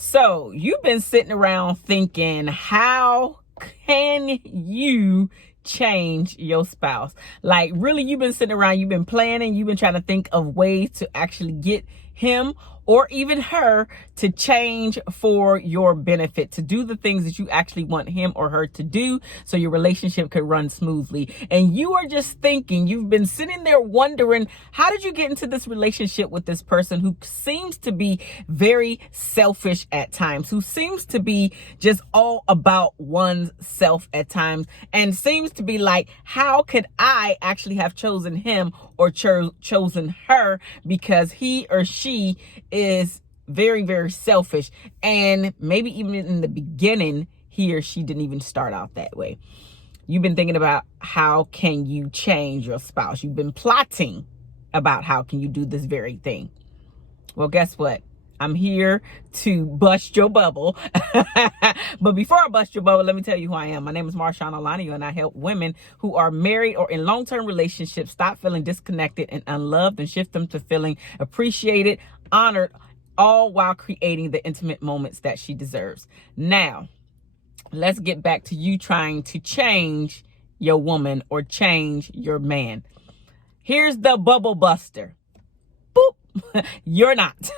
So you've been sitting around thinking, how can you change your spouse? Like, really, you've been sitting around, you've been planning, you've been trying to think of ways to actually get him or even her to change for your benefit, to do the things that you actually want him or her to do so your relationship could run smoothly. And you are just thinking, you've been sitting there wondering, how did you get into this relationship with this person who seems to be very selfish at times, who seems to be just all about one's self at times, and seems to be like, how could I actually have chosen him or chosen her, because he or she is very, very selfish. And maybe even in the beginning, he or she didn't even start out that way. You've been thinking about how can you change your spouse. You've been plotting about how can you do this very thing. Well, guess what? I'm here to bust your bubble. But before I bust your bubble, let me tell you who I am. My name is MarshaunOlaniyan, and I help women who are married or in long-term relationships stop feeling disconnected and unloved and shift them to feeling appreciated, honored, all while creating the intimate moments that she deserves. Now, let's get back to you trying to change your woman or change your man. Here's the bubble buster. Boop. You're not.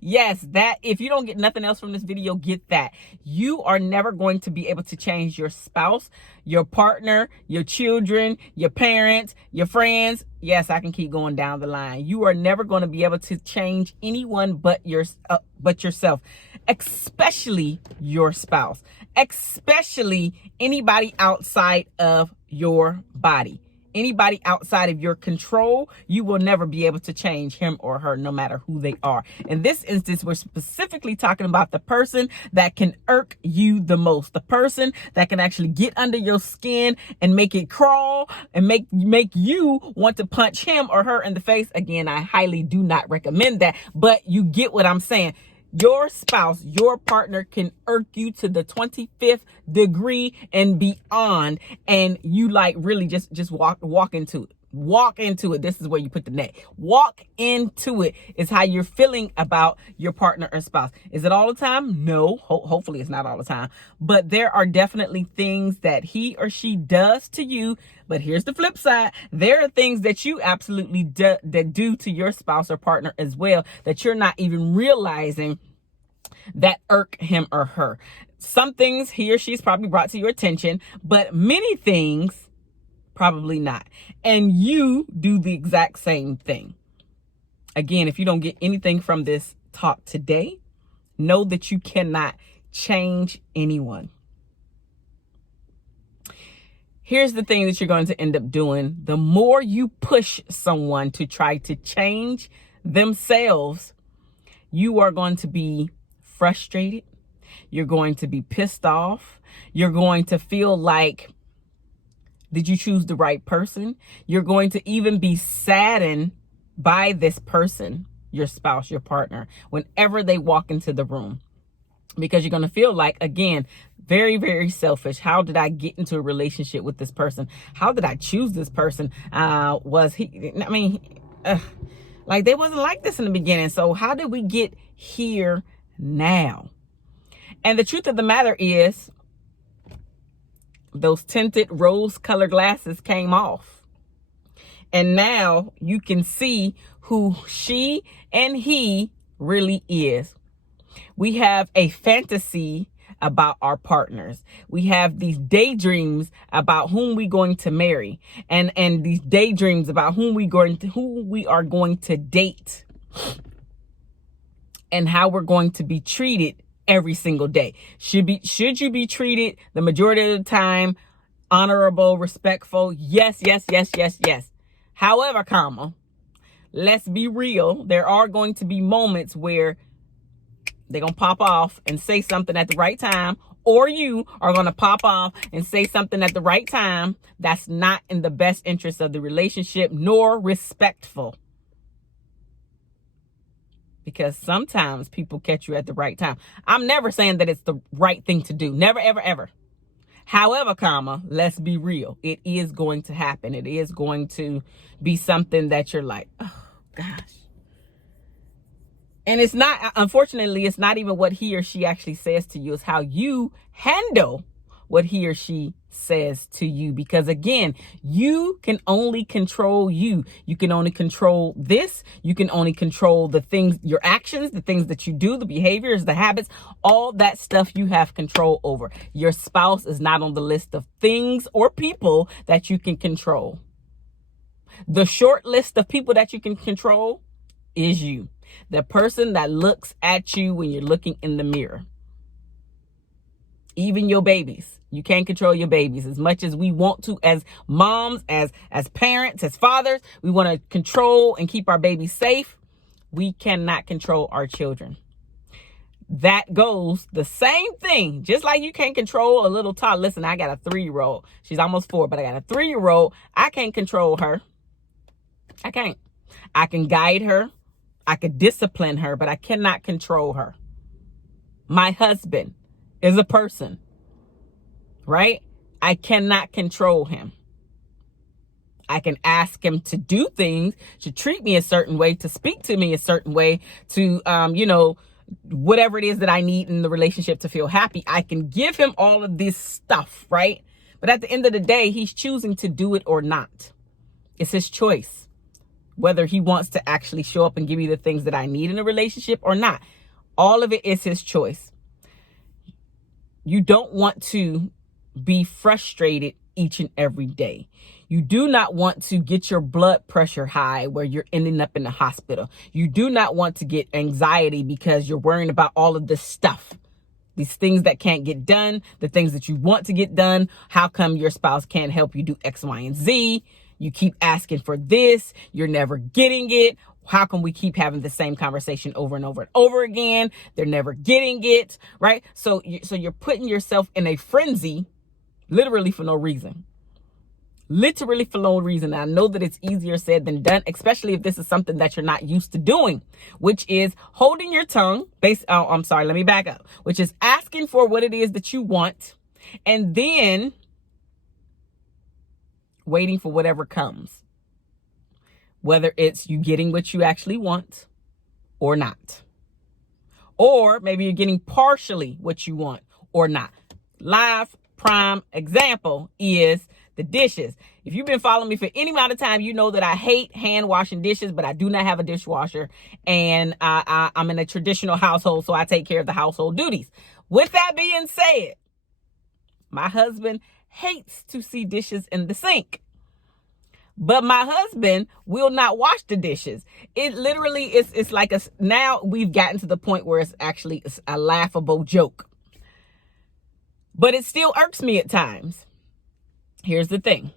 Yes, that if you don't get nothing else from this video, get that. You are never going to be able to change your spouse, your partner, your children, your parents, your friends. Yes, I can keep going down the line. You are never going to be able to change anyone but yourself, especially your spouse, especially anybody outside of your body. Anybody outside of your control, you will never be able to change him or her, no matter who they are. In this instance, we're specifically talking about the person that can irk you the most, the person that can actually get under your skin and make it crawl and make you want to punch him or her in the face. Again, I highly do not recommend that, but you get what I'm saying. Your spouse, your partner can irk you to the 25th degree and beyond, and you like really just walk into it. Walk into it. This is where you put the net. Walk into it is how you're feeling about your partner or spouse. Is it all the time? No. Hopefully it's not all the time. But there are definitely things that he or she does to you. But here's the flip side. There are things that you absolutely that do to your spouse or partner as well that you're not even realizing that irk him or her. Some things he or she's probably brought to your attention, but many things probably not. And you do the exact same thing. Again, if you don't get anything from this talk today, know that you cannot change anyone. Here's the thing that you're going to end up doing. The more you push someone to try to change themselves, you are going to be frustrated. You're going to be pissed off. You're going to feel like, did you choose the right person? You're going to even be saddened by this person, your spouse, your partner, whenever they walk into the room. Because you're going to feel like, again, very, very selfish. How did I get into a relationship with this person? How did I choose this person? Like they wasn't like this in the beginning. So how did we get here now? And the truth of the matter is, those tinted rose-colored glasses came off. And now you can see who she and he really is. We have a fantasy about our partners. We have these daydreams about whom we're going to marry, and these daydreams about who we are going to date, and how we're going to be treated every single day. Should you be treated the majority of the time honorable, respectful? Yes. However, let's be real. There are going to be moments where they're going to pop off and say something at the right time, or you are going to pop off and say something at the right time that's not in the best interest of the relationship nor respectful. Because sometimes people catch you at the right time. I'm never saying that it's the right thing to do. Never, ever, ever. However, let's be real. It is going to happen. It is going to be something that you're like, oh, gosh. And it's not, unfortunately, it's not even what he or she actually says to you. It's how you handle what he or she says to you. Because again, you can only control you. You can only control this. You can only control the things, your actions, the things that you do, the behaviors, the habits, all that stuff you have control over. Your spouse is not on the list of things or people that you can control. The short list of people that you can control is you. The person that looks at you when you're looking in the mirror. Even your babies. You can't control your babies as much as we want to as moms, as parents, as fathers. We want to control and keep our babies safe. We cannot control our children. That goes the same thing. Just like you can't control a little toddler. Listen, I got a 3-year-old. She's almost 4, but I got a 3-year-old. I can't control her. I can't. I can guide her. I could discipline her, but I cannot control her. My husband is a person, right? I cannot control him. I can ask him to do things, to treat me a certain way, to speak to me a certain way, to, whatever it is that I need in the relationship to feel happy. I can give him all of this stuff, right? But at the end of the day, he's choosing to do it or not. It's his choice. Whether he wants to actually show up and give me the things that I need in a relationship or not. All of it is his choice. You don't want to be frustrated each and every day. You do not want to get your blood pressure high where you're ending up in the hospital. You do not want to get anxiety because you're worrying about all of this stuff. These things that can't get done, the things that you want to get done. How come your spouse can't help you do X, Y, and Z? You keep asking for this. You're never getting it. How can we keep having the same conversation over and over and over again? They're never getting it, right? So you're putting yourself in a frenzy, literally for no reason. Literally for no reason. I know that it's easier said than done, especially if this is something that you're not used to doing, which is holding your tongue. Let me back up. Which is asking for what it is that you want, and then waiting for whatever comes. Whether it's you getting what you actually want or not. Or maybe you're getting partially what you want or not. Live prime example is the dishes. If you've been following me for any amount of time, you know that I hate hand washing dishes, but I do not have a dishwasher. And I'm in a traditional household, so I take care of the household duties. With that being said, my husband hates to see dishes in the sink. But my husband will not wash the dishes. It literally is, it's like now we've gotten to the point where it's actually a laughable joke. But it still irks me at times. Here's the thing.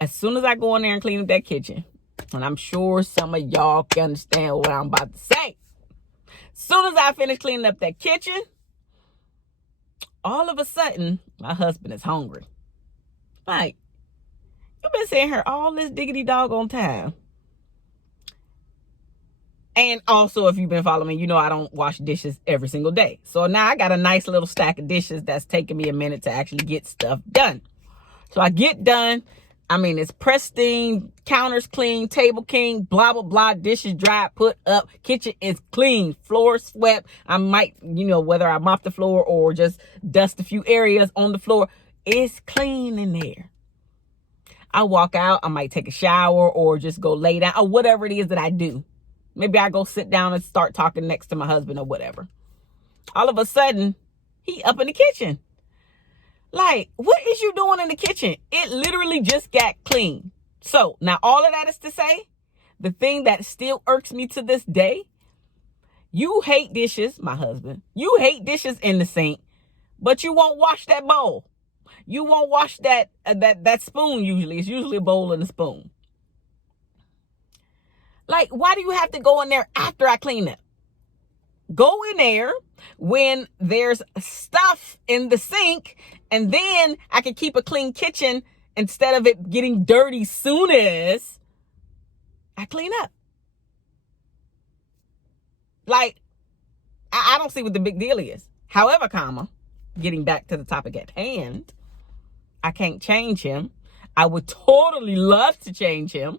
As soon as I go in there and clean up that kitchen, and I'm sure some of y'all can understand what I'm about to say. As soon as I finish cleaning up that kitchen, all of a sudden, my husband is hungry. Like, you've been sitting here all this diggity doggone time. And also, if you've been following me, you know I don't wash dishes every single day. So now I got a nice little stack of dishes that's taking me a minute to actually get stuff done. So I get done. I mean, it's pristine, counters clean, table clean, blah, blah, blah, dishes dry, put up, kitchen is clean, floor swept. I might, whether I mop the floor or just dust a few areas on the floor, it's clean in there. I walk out, I might take a shower or just go lay down or whatever it is that I do. Maybe I go sit down and start talking next to my husband or whatever. All of a sudden, he up in the kitchen. Like, what is you doing in the kitchen? It literally just got clean. So now all of that is to say, the thing that still irks me to this day, you hate dishes, my husband. You hate dishes in the sink, but you won't wash that bowl. You won't wash that spoon usually. It's usually a bowl and a spoon. Like, why do you have to go in there after I clean it? Go in there when there's stuff in the sink, and then I can keep a clean kitchen instead of it getting dirty soon as I clean up. Like, I don't see what the big deal is. However, getting back to the topic at hand, I can't change him. I would totally love to change him.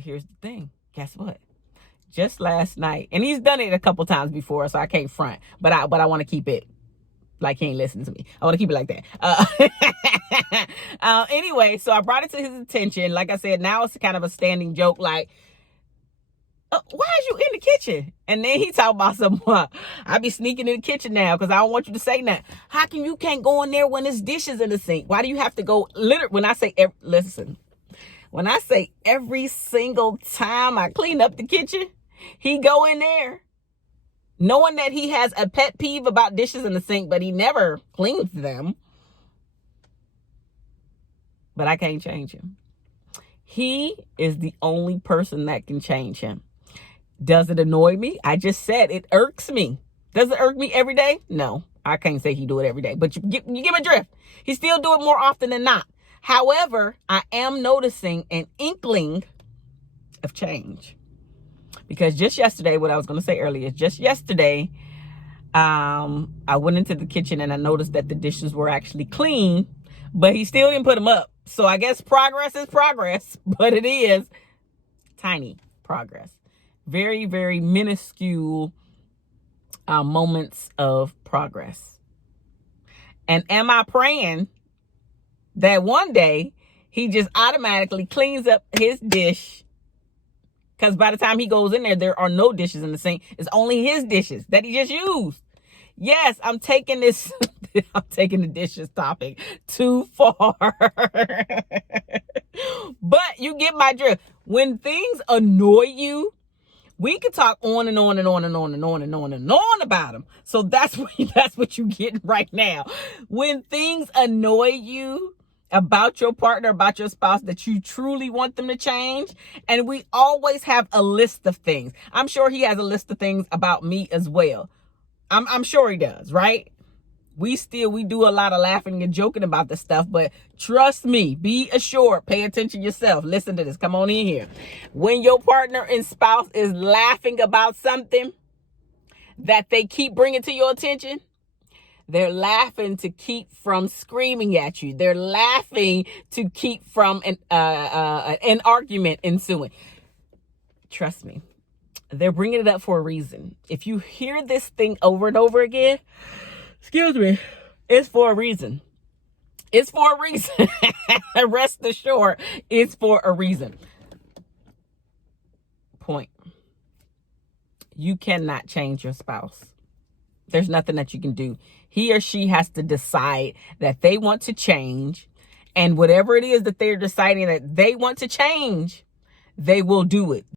here's the thing. Guess what? Just last night, and he's done it a couple times before, so I can't front. But I want to keep it like he ain't listening to me. I want to keep it like that. Anyway, so I brought it to his attention. Like I said, now it's kind of a standing joke. Like, why is you in the kitchen? And then he talk about something. I be sneaking in the kitchen now because I don't want you to say that. How come you can't go in there when there's dishes in the sink? Why do you have to go? Literally, when I say listen, when I say every single time I clean up the kitchen, he go in there, knowing that he has a pet peeve about dishes in the sink, but he never cleans them. But I can't change him. He is the only person that can change him. Does it annoy me? I just said it irks me. Does it irk me every day? No, I can't say he do it every day, but you get my drift. He still do it more often than not. However, I am noticing an inkling of change. Because just yesterday, what I was going to say earlier, just yesterday, I went into the kitchen and I noticed that the dishes were actually clean, but he still didn't put them up. So I guess progress is progress, but it is tiny progress. Very, very minuscule moments of progress. And am I praying that one day he just automatically cleans up his dish? Because by the time he goes in there, there are no dishes in the sink. It's only his dishes that he just used. Yes, I'm taking this, I'm taking the dishes topic too far. But you get my drift. When things annoy you, we could talk on and on and on and on and on and on and on about them. So that's what you get right now. When things annoy you about your partner, about your spouse, that you truly want them to change. And we always have a list of things. I'm sure he has a list of things about me as well. I'm sure he does, right? We do a lot of laughing and joking about this stuff, but trust me, be assured, pay attention yourself. Listen to this. Come on in here. When your partner and spouse is laughing about something that they keep bringing to your attention, they're laughing to keep from screaming at you. They're laughing to keep from an argument ensuing. Trust me, they're bringing it up for a reason. If you hear this thing over and over again, excuse me, it's for a reason. It's for a reason. Rest assured, it's for a reason. Point. You cannot change your spouse. There's nothing that you can do. He or she has to decide that they want to change. And whatever it is that they're deciding that they want to change, they will do it.